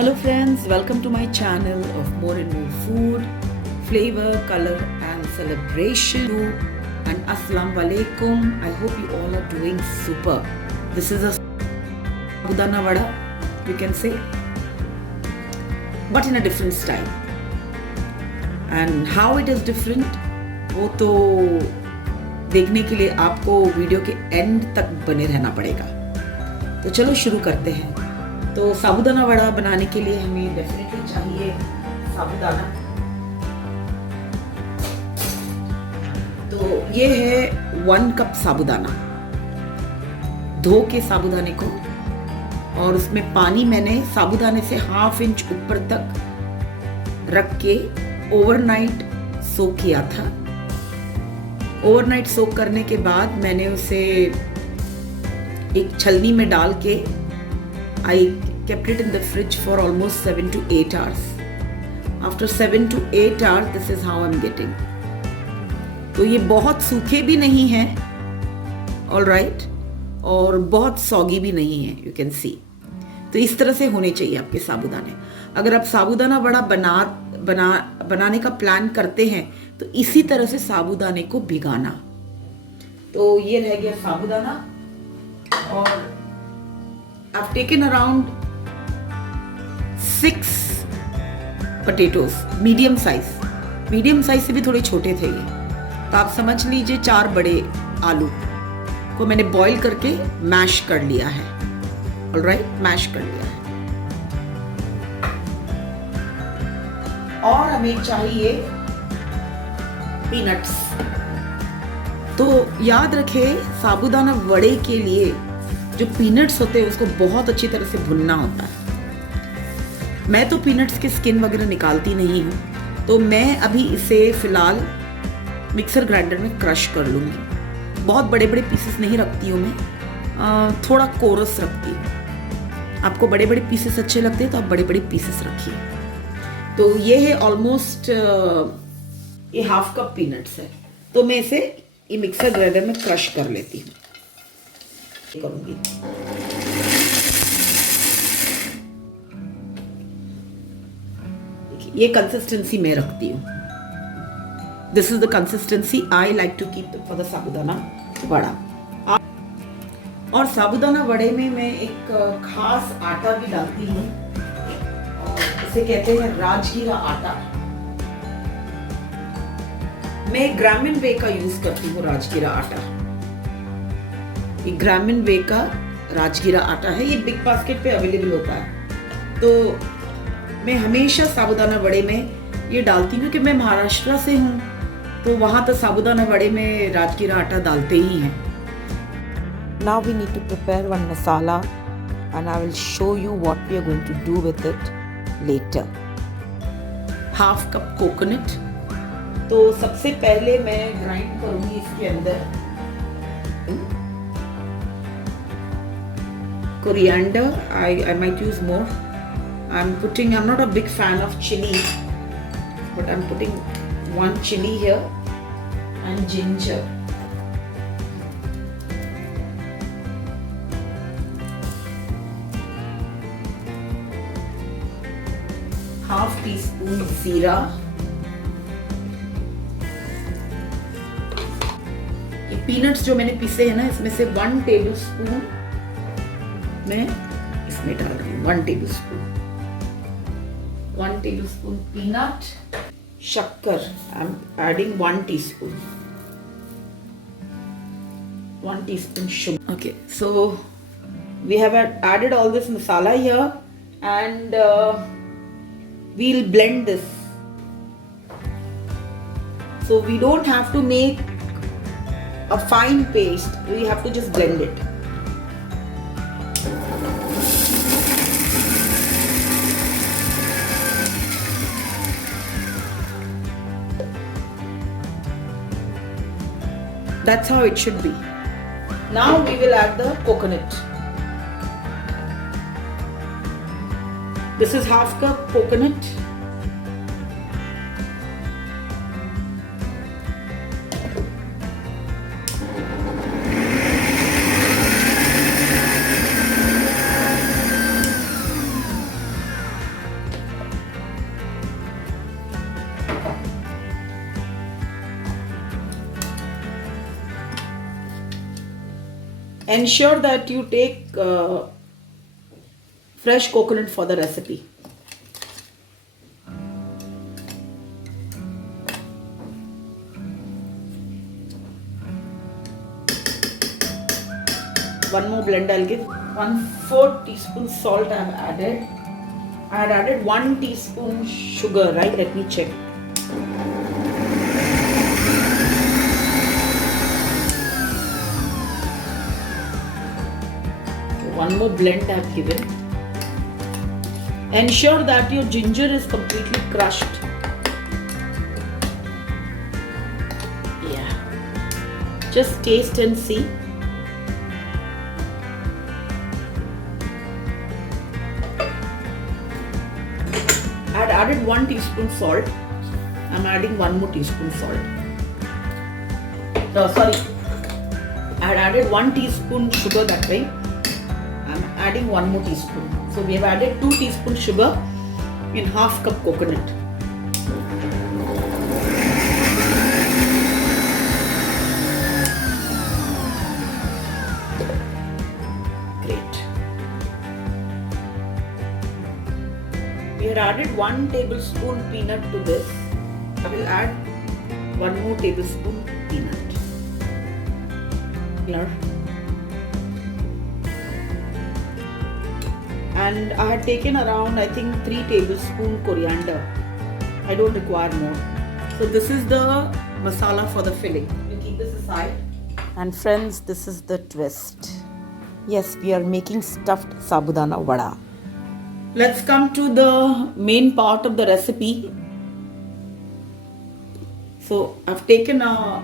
Hello friends, welcome to my channel of more and more food, flavor, color and celebration. And Assalamu alaikum. I hope you all are doing super. This is a sabudana vada, you can say, but in a different style. And how it is different, वो तो देखने के लिए आपको video के and तक बने रहना पड़ेगा. तो चलो शुरू करते हैं. तो साबूदाना वड़ा बनाने के लिए हमें डेफिनेटली चाहिए साबूदाना. तो ये है 1 कप साबूदाना. धो के साबूदाने को, और उसमें पानी मैंने साबूदाने से 1/2 इंच ऊपर तक रख के ओवरनाइट सोक किया था. ओवरनाइट सोक करने के बाद मैंने उसे एक छलनी में डाल के I kept it in the fridge for almost 7 to 8 hours. After 7 to 8 hours, this is how I'm getting. तो ये बहुत सूखे भी नहीं हैं, all right, और बहुत सॉगी भी नहीं है, you can see. तो इस तरह से होने चाहिए आपके साबूदाने. अगर आप साबूदाना वड़ा बनाने का प्लान करते हैं तो इसी तरह से साबूदाने को भिगाना. तो ये रह गया साबूदाना, और I've taken around 6 potatoes, medium size से भी थोड़े छोटे थे ये. तो आप समझ लीजिए 4 बड़े आलू को मैंने बॉईल करके मैश कर लिया है. ऑलराइट, मैश कर लिया है. और हमें चाहिए पीनट्स. तो याद रखें, साबूदाना वड़े के लिए जो पीनट्स होते हैं उसको बहुत अच्छी तरह से भुनना होता है. मैं तो पीनट्स के स्किन वगैरह निकालती नहीं हूँ, तो मैं अभी इसे फिलहाल मिक्सर ग्राइंडर में क्रश कर लूँगी. बहुत बड़े बड़े पीसेस नहीं रखती हूँ मैं, थोड़ा कोरस रखती हूँ. आपको बड़े बड़े पीसेस अच्छे लगते हैं तो आप बड़े बड़े पीसेस रखिए. तो ये है ऑलमोस्ट ये 1/2 कप पीनट्स है. तो मैं इसे ये मिक्सर ग्राइंडर में क्रश कर लेती हूँ करूंगी. ये कंसिस्टेंसी मैं रखती हूँ. This is the consistency I like to keep for the sabudana vada. और साबूदाना वड़े में मैं एक खास आटा भी डालती हूँ, और इसे कहते हैं राजगीरा आटा. मैं ग्रामीण वे का यूज करती हूँ. राजगीरा आटा, ये ग्रामीण वे का राजगीरा आटा है. ये बिग बास्केट पे अवेलेबल होता है. तो मैं हमेशा साबूदाना वड़े में ये डालती हूँ, क्योंकि मैं महाराष्ट्र से हूँ, तो वहाँ तो साबूदाना वड़े में राजगीरा आटा डालते ही हैं. Now we need to prepare one masala, and I will show you what we are going to do with it later. 1/2 cup coconut. तो सबसे पहले मैं ग्राइंड करूँगी इसके अंदर coriander. I might use more. I'm not a big fan of chili, but I'm putting 1 chili here, and ginger. ½ teaspoon जीरा. ये peanuts जो मैंने पीसे हैं ना, इसमें से 1 टेबलस्पून मैं इसमें डाल रही हूँ. 1 टेबलस्पून पीनट. शक्कर I am adding 1 teaspoon. 1 teaspoon sugar. Okay, so we have added all this masala here, and we'll blend this. So we don't have to make a fine paste. We have to just blend it. That's how it should be. Now we will add the coconut. This is 1/2 cup coconut. ensure that you take fresh coconut for the recipe. One more blend I'll give. 1/4 teaspoon salt I have added. I had added 1 teaspoon sugar, right? Let me check. One more blend I have given. Ensure that your ginger is completely crushed. Yeah. Just taste and see. I had added 1 teaspoon salt. I'm adding 1 more teaspoon salt. Sorry. I had added 1 teaspoon sugar that way. I'm adding 1 more teaspoon. So we have added 2 teaspoon sugar in half cup coconut. Great. We had added 1 tablespoon peanut to this. I will add 1 more tablespoon peanut. And I had taken around, I think, 3 tablespoon coriander. I don't require more. So this is the masala for the filling. We'll keep this aside. And friends, this is the twist. Yes, we are making stuffed sabudana vada. Let's come to the main part of the recipe. So I've taken a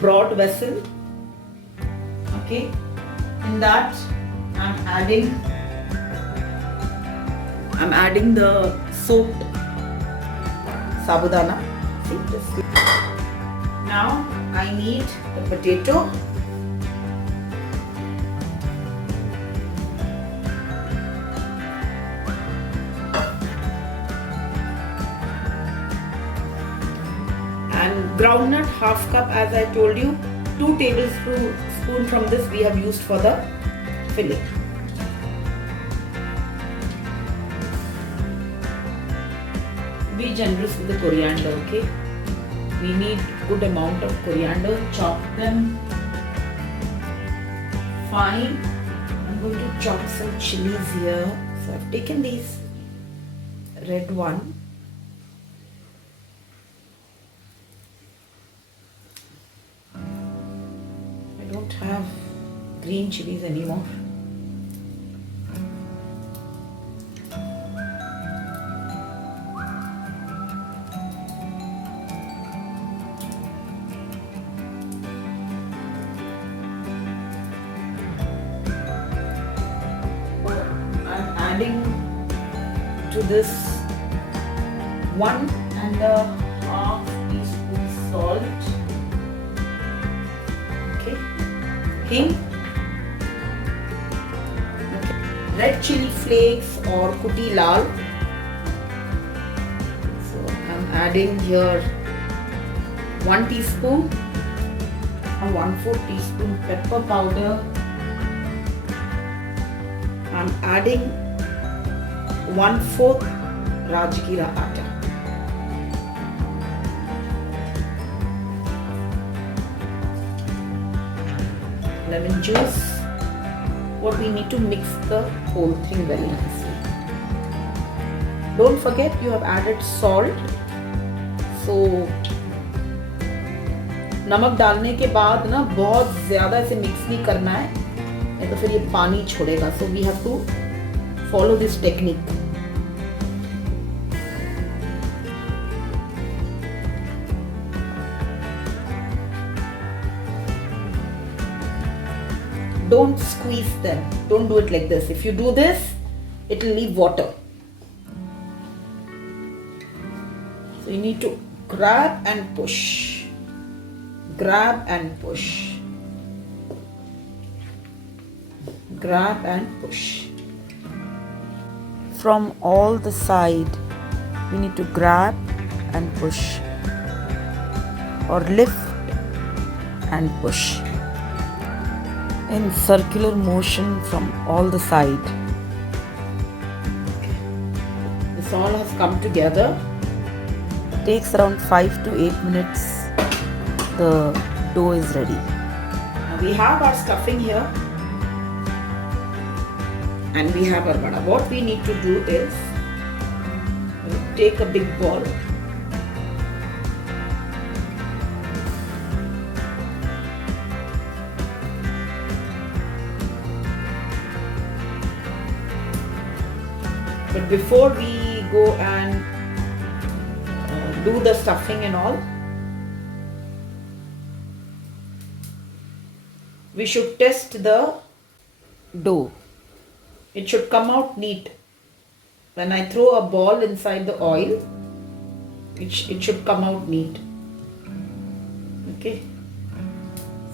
broad vessel. Okay, in that I'm adding the soaked sabudana. See this. Now I need the potato. And groundnut half cup, as I told you. 2 tablespoon from this we have used for the filling. Be generous with the coriander, okay? We need good amount of coriander. Chop them fine. I'm going to chop some chilies here. So I've taken these red one. I don't have green chilies anymore. I'm adding to this 1.5 teaspoon salt. Okay, hing, okay. Red chili flakes or kuti lal. So I'm adding here 1 teaspoon and 1/4 teaspoon pepper powder. I'm adding 1/4 rajgira atta. Lemon juice. What we need to mix the whole thing very nicely. Don't forget you have added salt. So नमक डालने के बाद ना बहुत ज़्यादा इसे mix नहीं करना है, नहीं तो फिर ये पानी छोड़ेगा. So we have to follow this technique. Don't squeeze them. Don't do it like this. If you do this, it will leave water. So you need to grab and push. Grab and push. Grab and push. From all the side, you need to grab and push. Or lift and push. in circular motion from all the side. This all has come together. It takes around 5 to 8 minutes. The dough is ready. Now we have our stuffing here and we have our vada. What we need to do is take a big ball. But before we go and do the stuffing and all, we should test the dough. It should come out neat. When I throw a ball inside the oil, it should come out neat. Okay.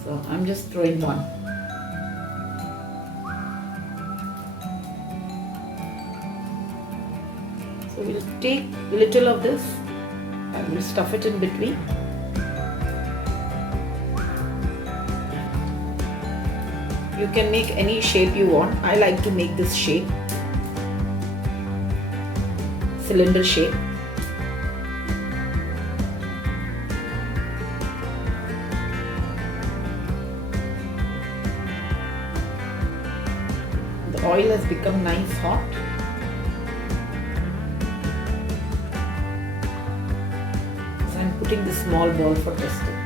So I'm just throwing one. So we'll take little of this and we'll stuff it in between. You can make any shape you want. I like to make this shape, cylinder shape. The oil has become nice hot. So I'm putting the small ball for testing.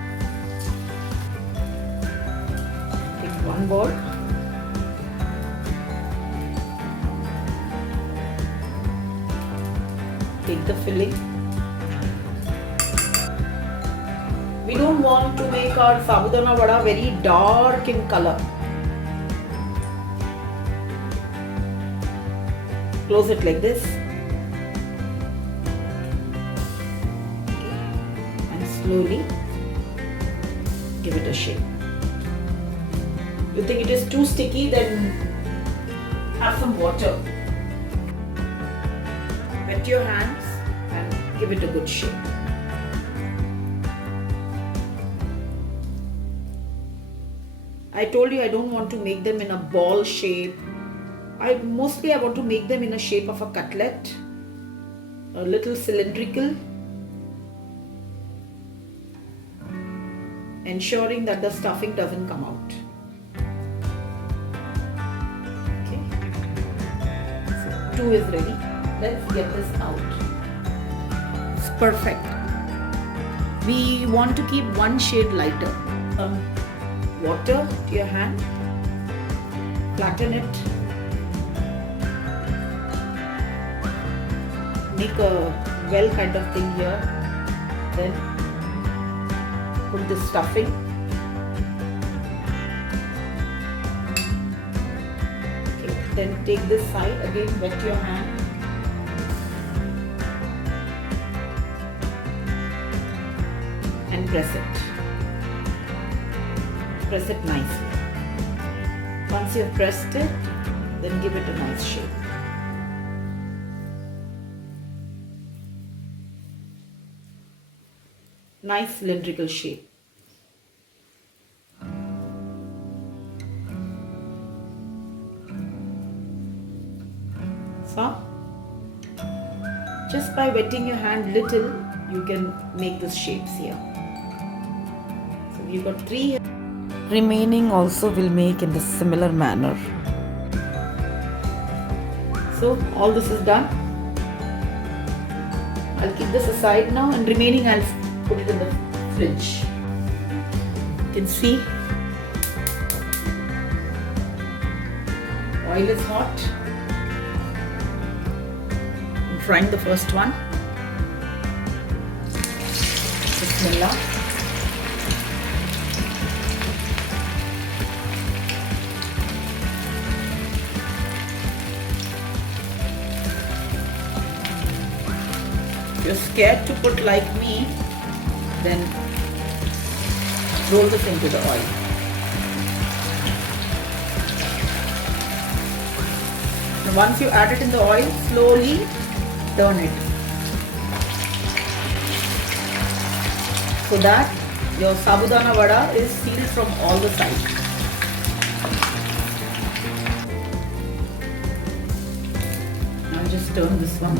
Take one ball. Take the filling. We don't want to make our sabudana vada very dark in color. Close it like this. And slowly give it a shape. If you think it is too sticky, then have some water. Wet your hands and give it a good shape. I told you I don't want to make them in a ball shape. I want to make them in a shape of a cutlet, a little cylindrical, ensuring that the stuffing doesn't come out. Okay, so 2 is ready. Let's get this out. It's perfect. We want to keep one shade lighter. Water to your hand, flatten it, make a well kind of thing here, then put the stuffing. Okay. Then take this side, again wet your hand. And press it. Press it nicely. Once you have pressed it, then give it a nice shape. Nice cylindrical shape. So, just by wetting your hand little, you can make these shapes here. So we've got 3 here. Remaining also will make in the similar manner. So all this is done. I'll keep this aside now, and remaining I'll put it in the fridge. You can see oil is hot. I'm frying the first one. Bismillah. If you're scared to put like me, then roll this into the oil. And once you add it in the oil, slowly turn it so that your sabudana vada is sealed from all the sides. just turn this one.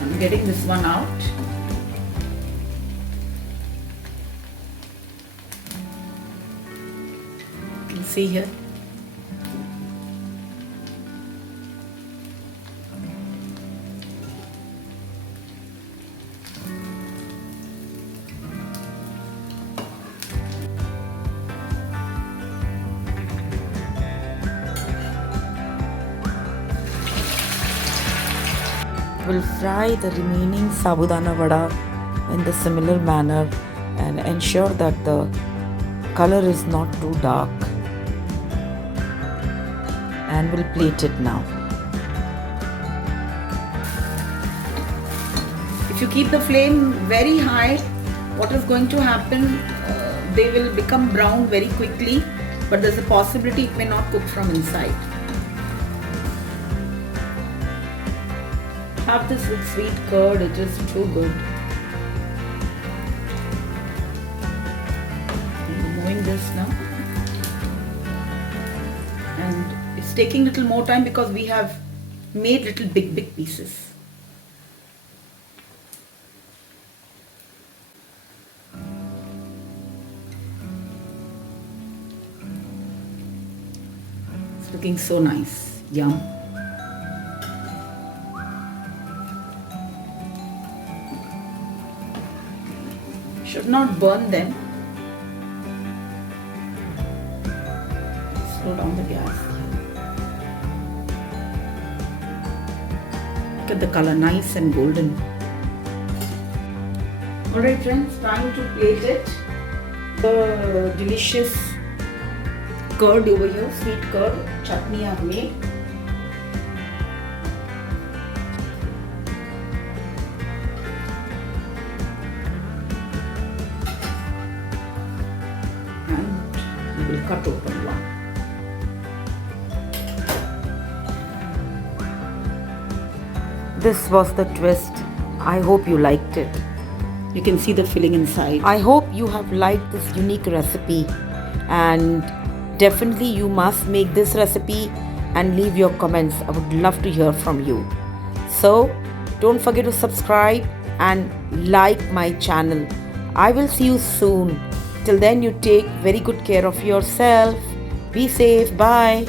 I'm getting this one out. You can see here. We'll fry the remaining sabudana vada in the similar manner and ensure that the color is not too dark. And we'll plate it now. If you keep the flame very high, what is going to happen? They will become brown very quickly, but there's a possibility it may not cook from inside. Have this with sweet curd, it is too good. I'm removing this now. And it's taking little more time because we have made little big pieces. It's looking so nice. Yum. Should not burn them. Slow down the gas. Look at the color, nice and golden. Alright friends, time to plate it. The delicious curd over here, sweet curd, chutney I've made. And we will cut open one. This was the twist. I hope you liked it. You can see the filling inside. I hope you have liked this unique recipe, and definitely you must make this recipe and leave your comments. I would love to hear from you. So don't forget to subscribe and like my channel. I will see you soon. Till then, you take very good care of yourself. Be safe. Bye.